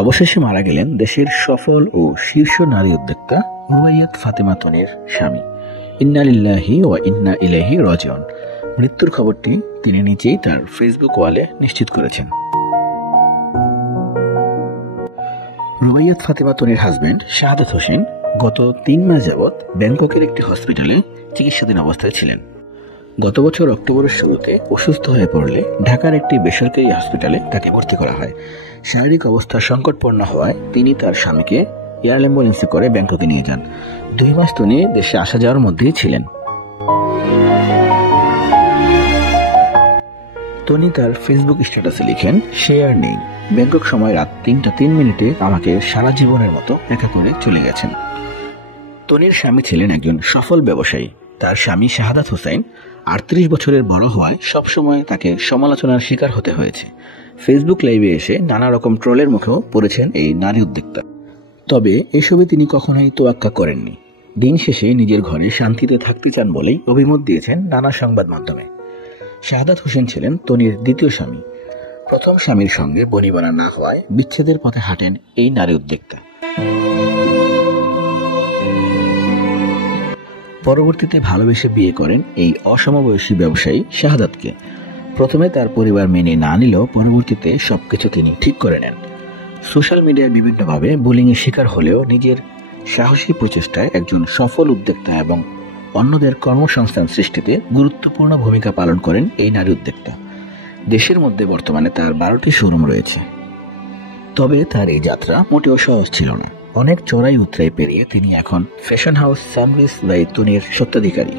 অবশেষে মারা গেলেন দেশের সফল ও শীর্ষ নারী উদ্যোক্তা রুবাইয়াত ফাতেমা তনির স্বামী। ইন্না লিল্লাহি ওয়া ইন্না ইলাইহি রাজিউন। মৃত্যুর খবরটি তিনি নিজেই তার ফেসবুক ওয়ালে নিশ্চিত করেছেন। রুবাইয়াত ফাতেমা তনির হাজবেন্ড শাহাদাত হোসেন গত 3 মাস যাবৎ ব্যাংককের একটি হসপিটালে চিকিৎসাধীন অবস্থায় ছিলেন। গত বছর অক্টোবরের শুরুতে অসুস্থ হয়ে পড়লে ঢাকার একটি বেসরকারি হসপিটালে তাকে ভর্তি করা হয়। শারীরিক অবস্থা সংকটপূর্ণ হওয়ায় তিনি তার স্বামীকে এয়ার অ্যাম্বুলেন্সে করে ব্যাংককে নিয়ে যান। 2 মাস তিনি দেশে আসা যাওয়ার মধ্যেই ছিলেন। তনি তার ফেসবুক স্ট্যাটাসে লিখেন, সে আর নেই। ব্যাংকক সময় রাত 3টা 3 মিনিটে আমাকে সারা জীবনের মতো একা করে চলে গেছেন। তনির স্বামী ছিলেন একজন সফল ব্যবসায়ী। তার স্বামী শাহাদাত হোসেন 38 বছরের বড় হওয়ায় সবসময় তাকে সমালোচনার শিকার হতে হয়েছে। ফেসবুক লাইভে এসে নানা রকম ট্রলের মুখেও পড়েছেন এই নারী উদ্যোক্তা। তবে এসবে তিনি কখনোই তোয়াক্কা করেননি। দিন শেষে নিজের ঘরে শান্তিতে থাকতে চান বলেই অভিমত দিয়েছেন নানা সংবাদ মাধ্যমে। শাহাদাত হোসেন ছিলেন তনির দ্বিতীয় স্বামী। প্রথম স্বামীর সঙ্গে বনিবনা না হওয়ায় বিচ্ছেদের পথে হাঁটেন এই নারী উদ্যোক্তা। পরবর্তীতে ভালোবেসে বিয়ে করেন এই অসমবয়সী ব্যবসায়ী শাহাদাতকে। প্রথমে তার পরিবার মেনে না নিলেও পরবর্তীতে সবকিছু তিনি ঠিক করে নেন। সোশ্যাল মিডিয়ায় বিভিন্নভাবে বুলিংয়ের শিকার হলেও নিজের সাহসী প্রচেষ্টায় একজন সফল উদ্যোক্তা এবং অন্যদের কর্মসংস্থান সৃষ্টিতে গুরুত্বপূর্ণ ভূমিকা পালন করেন এই নারী উদ্যোক্তা। দেশের মধ্যে বর্তমানে তার 12টি শোরুম রয়েছে। তবে তার এই যাত্রা মোটেও সহজ ছিল না। অনেক চড়াই উতরাই পেরিয়ে তিনি এখন ফ্যাশন হাউস সানরাইজ বাই তনির স্বত্বাধিকারী।